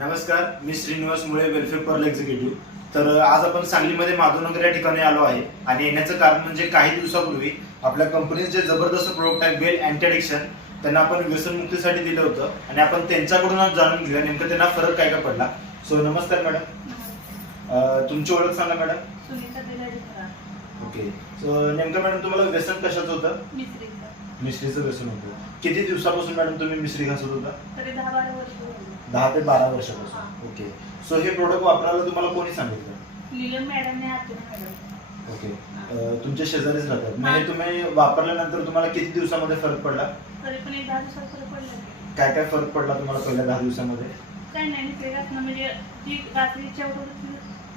नमस्कार मी श्रीनिवास मुळे welfare Perl executive तर आज आपण सांगलीमध्ये माधवनगर या ठिकाणी आलो आहे. आणि येण्याचं कारण म्हणजे काही दिवसापूर्वी आपल्या कंपनीचे जे जबरदस्त प्रोडक्ट आहे वेल अँटी ॲडिक्शन त्यांना आपण व्यसनमुक्तीसाठी दिलं होतं. आणि आपण त्यांच्याकडून आज जाणून घेऊया नेमकं त्यांना फरक काय काय पडला. सो नमस्कार मॅडम तुमची ओळख सांगा मॅडम ओके सो नेमकं मॅडम तुम्हाला व्यसन कशाचं होतं? मिश्रीचं व्यसन होतं. किती दिवसापासून मॅडम तुम्ही मिश्री घासत होता? तरी दहा बारा वर्ष झाली दहा ते बारा वर्षापासून. ओके. सो हे प्रोडक्ट वापरायला तुम्हाला कोणी सांगितलं? आतून मॅडम. ओके. अं, तुमच्या शेजारीच राहतात. हे. तुम्ही वापरल्यानंतर तुम्हाला किती दिवसामध्ये फरक पडला? तरी पण एक दहा दिवसात फरक पडला नाही. काय काय फरक पडला तुम्हाला पहिल्या दहा दिवसामध्ये? नाही म्हणजे ती रात्रीच्या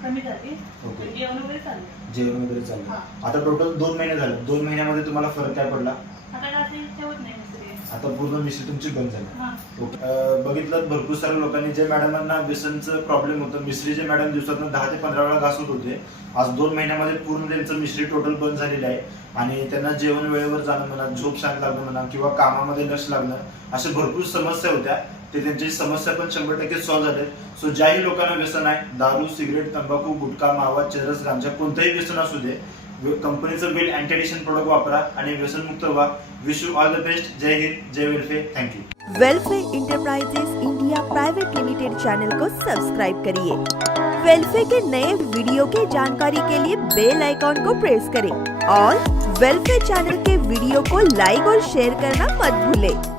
कमी झाली ओके. जेवण वगैरे चाललं जेवण वगैरे चाललं हा. आता टोटल दोन महिने झाले. दोन महिन्यामध्ये तुम्हाला फरक काय पडला? आता रात्रीच्या होत नाही मिस्त्री आता पूर्ण मिश्री तुमची बंद झाली. बघितलं भरपूर साऱ्या लोकांनी जे मॅडमांना व्यसनचं प्रॉब्लेम होतं मिश्री जे मॅडम दिवसातून दहा ते पंधरा वेळा घासत होते आज दोन महिन्यामध्ये पूर्ण त्यांचं मिश्री टोटल बंद झालेलं आहे. आणि त्यांना जेवण वेळेवर जाणं म्हणा झोप शांत लागणं म्हणा किंवा कामामध्ये लक्ष लागणं अशा भरपूर समस्या होत्या. ते त्यांची समस्या पण शंभर टक्के सॉल्व्ह झाले सो ज्याही लोकांना व्यसन आहे दारू सिगरेट तंबाखू गुटखा मावा चरस गांजा कोणतंही व्यसन असू दे कंपनीचं बिल अँटी प्रोडक्ट वापरा आणि व्यसनमुक्त व्हा. Wish you all the best Jai Hind, Jai welfare thank you welfare enterprises India private limited channel को सब्सक्राइब करिए। वेलफेयर के नए वीडियो के जानकारी के लिए बेल आइकॉन को प्रेस करें और वेलफेयर चैनल के वीडियो को लाइक और शेयर करना मत भूलें।